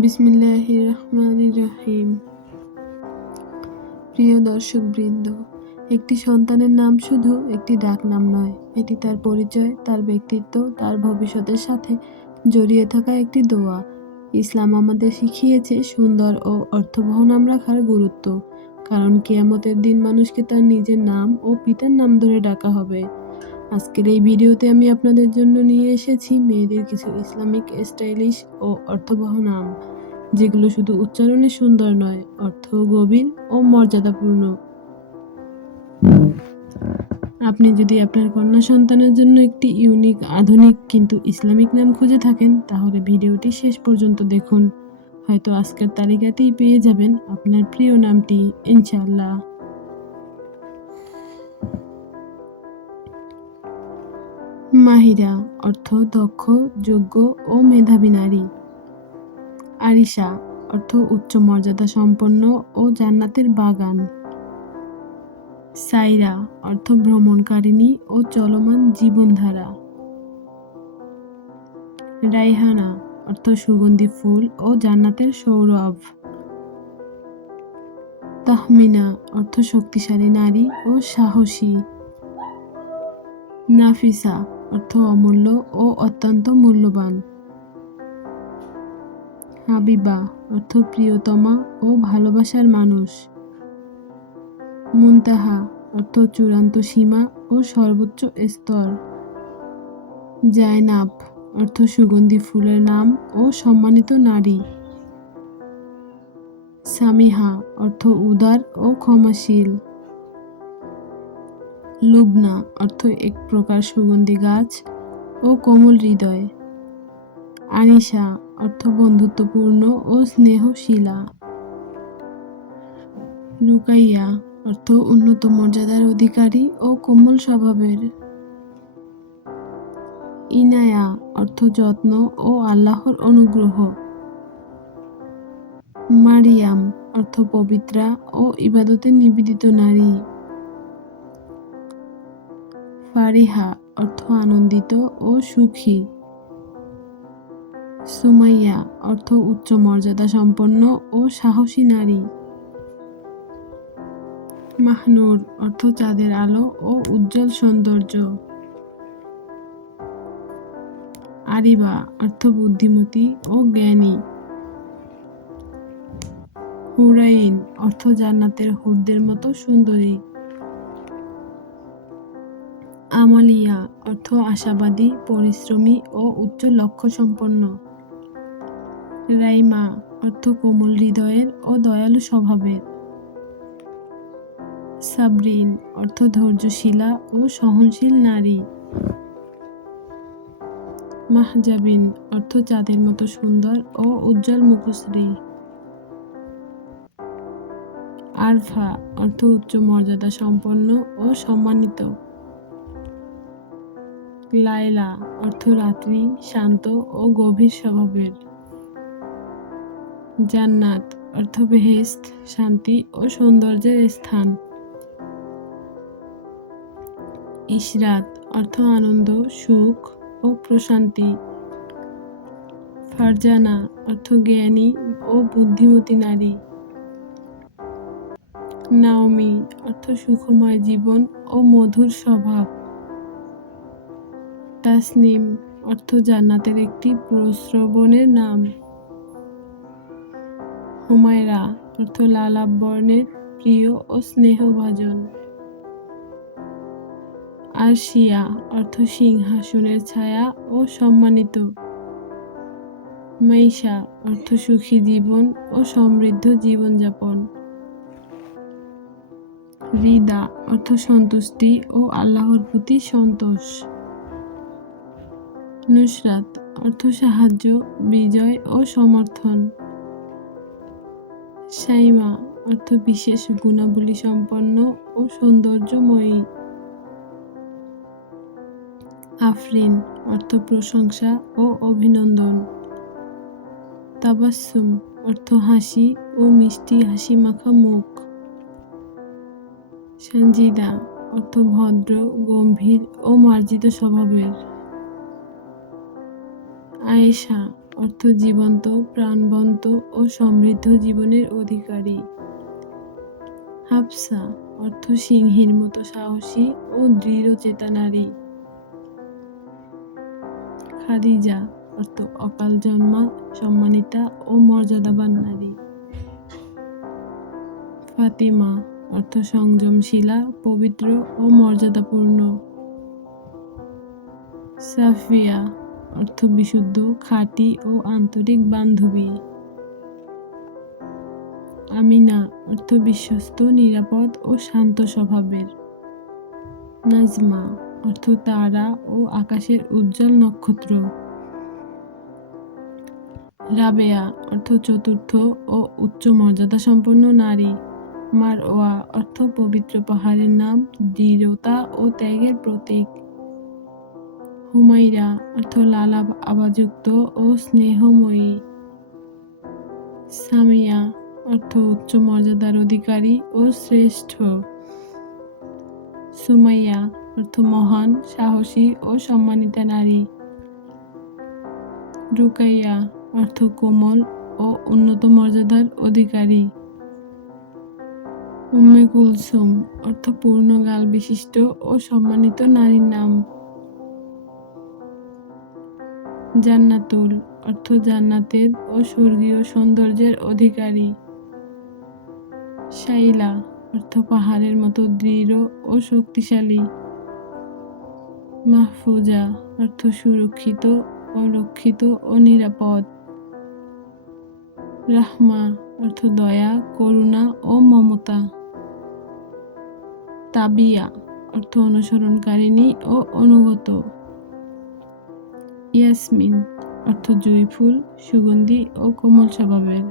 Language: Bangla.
বিসমিল্লাহ রহমান রহিম। প্রিয় দর্শক বৃন্দ, একটি সন্তানের নাম শুধু একটি ডাক নাম নয়, এটি তার পরিচয়, তার ব্যক্তিত্ব, তার ভবিষ্যতের সাথে জড়িয়ে থাকা একটি দোয়া। ইসলাম আমাদের শিখিয়েছে সুন্দর ও অর্থবহ নাম রাখার গুরুত্ব, কারণ কিয়ামতের দিন মানুষকে তার নিজের নাম ও পিতার নাম ধরে ডাকা হবে। আজকের এই ভিডিওতে আমি আপনাদের জন্য নিয়ে এসেছি মেয়েদের কিছু ইসলামিক স্টাইলিশ ও অর্থবহ নাম, যেগুলো শুধু উচ্চারণে সুন্দর নয়, অর্থ গভীর ও মর্যাদাপূর্ণ। আপনি যদি আপনার কন্যা সন্তানের জন্য একটি ইউনিক, আধুনিক কিন্তু ইসলামিক নাম খুঁজে থাকেন, তাহলে ভিডিওটি শেষ পর্যন্ত দেখুন। হয়তো আজকের তালিকাতেই পেয়ে যাবেন আপনার প্রিয় নামটি, ইনশাআল্লাহ। মাহিরা, অর্থ দক্ষ, যোগ্য ও মেধাবী নারী। আরিশা, অর্থ উচ্চ মর্যাদা সম্পন্ন ও জান্নাতের বাগান। সাইরা, অর্থ ভ্রমণকারিণী ও চলমান জীবনধারা। রাইহানা, অর্থ সুগন্ধি ফুল ও জান্নাতের সৌরভ। তাহমিনা, অর্থ শক্তিশালী নারী ও সাহসী। নাফিসা অর্থ অমূল্য ও অত্যন্ত মূল্যবান। হাবিবা অর্থ প্রিয়তমা ও ভালোবাসার মানুষ। মুনতাহা অর্থ চূড়ান্ত সীমা ও সর্বোচ্চ স্তর। জায়নাব অর্থ সুগন্ধি ফুলের নাম ও সম্মানিত নারী। সামিহা, অর্থ উদার ও ক্ষমাশীল। লুবনা অর্থ এক প্রকার সুগন্ধি গাছ ও কোমল হৃদয়। আনিশা, অর্থ বন্ধুত্বপূর্ণ ও স্নেহশীলা। রুকাইয়া, অর্থ উন্নত মর্যাদার অধিকারী ও কোমল স্বভাবের। ইনায়া, অর্থ যত্ন ও আল্লাহর অনুগ্রহ। মারিয়াম, অর্থ পবিত্রা ও ইবাদতে নিবেদিত নারী। ফারিহা অর্থ আনন্দিত ও সুখী। সুমাইয়া অর্থ উচ্চ মর্যাদা সম্পন্ন ও সাহসী নারী। মাহনুর অর্থ চাঁদের আলো ও উজ্জ্বল সৌন্দর্য। আরিবা অর্থ বুদ্ধিমতী ও জ্ঞানী। হুরাইন অর্থ জান্নাতের হুরদের মতো সুন্দরী। আমালিয়া, অর্থ আশাবাদী, পরিশ্রমী ও উচ্চ লক্ষ্য সম্পন্ন। রাইমা, অর্থ কোমল হৃদয়ের ও দয়ালু স্বভাবের। সাবরিন, অর্থ ধৈর্যশীলা ও সহনশীল নারী। মাহজাবিন, অর্থ চাঁদের মতো সুন্দর ও উজ্জ্বল মুখশ্রী। আরফা, অর্থ উচ্চ মর্যাদা সম্পন্ন ও সম্মানিত। লায়লা অর্থ রাত্রি শান্ত ও গভীর স্বভাবের। জান্নাত অর্থ বেহেস্ত শান্তি ও সৌন্দর্যের স্থান। ইশরাত, অর্থ আনন্দ, সুখ ও প্রশান্তি। ফারজানা, অর্থ জ্ঞানী ও বুদ্ধিমতী নারী। নাওমি, অর্থ সুখময় জীবন ও মধুর স্বভাব। তাসনিম অর্থ জান্নাতের একটি প্রশ্রবণের নাম। হুমায়রা অর্থ লালাব বর্ণের প্রিয় ও স্নেহভাজন আরশিয়া অর্থ সিংহাসনের ছায়া ও সম্মানিত। মাইশা অর্থ সুখী জীবন ও সমৃদ্ধ জীবনযাপন। রিদা অর্থ সন্তুষ্টি ও আল্লাহর প্রতি সন্তোষ। নুসরাত, অর্থ সাহায্য, বিজয় ও সমর্থন। সাইমা, অর্থ বিশেষ গুণাবলী সম্পন্ন ও সৌন্দর্যময়ী। আফরিন, অর্থ প্রশংসা ও অভিনন্দন। তাবাসুম অর্থ হাসি ও মিষ্টি হাসি মাখা মুখ। সঞ্জিদা অর্থ ভদ্র, গম্ভীর ও মার্জিত স্বভাবের। আয়েশা অর্থ জীবন্ত প্রাণবন্ত ও সমৃদ্ধ জীবনের অধিকারী। হাফসা অর্থ সিংহীর মতো সাহসী ও দৃঢ় নারী খাদিজা, অর্থ অকাল জন্মা, সম্মানিতা ও মর্যাদাবান নারী। ফাতিমা, অর্থ সংযমশীলা, পবিত্র ও মর্যাদাপূর্ণ। সাফিয়া অর্থ বিশুদ্ধ খাঁটি ও আন্তরিক বান্ধবী। আমিনা অর্থ বিশ্বস্ত নিরাপদ ও শান্ত স্বভাবের। নাজমা, অর্থ তারা ও আকাশের উজ্জ্বল নক্ষত্র। রাবেয়া, অর্থ চতুর্থ ও উচ্চ মর্যাদা সম্পন্ন নারী। মারওয়া, অর্থ পবিত্র পাহাড়ের নাম, দৃঢ়তা ও ত্যাগের প্রতীক। হুমাইরা অর্থ লালা আবাযুক্ত ও স্নেহময়ী। সামিয়া অর্থ উচ্চ মর্যাদার অধিকারী ও শ্রেষ্ঠ। সুমাইয়া অর্থ মহান, সাহসী ও সম্মানিতা নারী। রুকাইয়া অর্থ কোমল ও উন্নত মর্যাদার অধিকারী। উম্মে কুলসুম অর্থ পূর্ণ গাল বিশিষ্ট ও সম্মানিত নারীর নাম। জান্নাতুল, অর্থ জান্নাতের ও স্বর্গীয় সৌন্দর্যের অধিকারী। শাইলা, অর্থ পাহাড়ের মতো দৃঢ় ও শক্তিশালী। মাহফুজা, অর্থ সুরক্ষিত ও রক্ষিত ও নিরাপদ। রাহমা, অর্থ দয়া, করুণা ও মমতা। তাবিয়া, অর্থ অনুসরণকারিণী ও অনুগত। ইয়াসমিন অর্থ জুঁই ফুল সুগন্ধি ও কোমল স্বভাবের।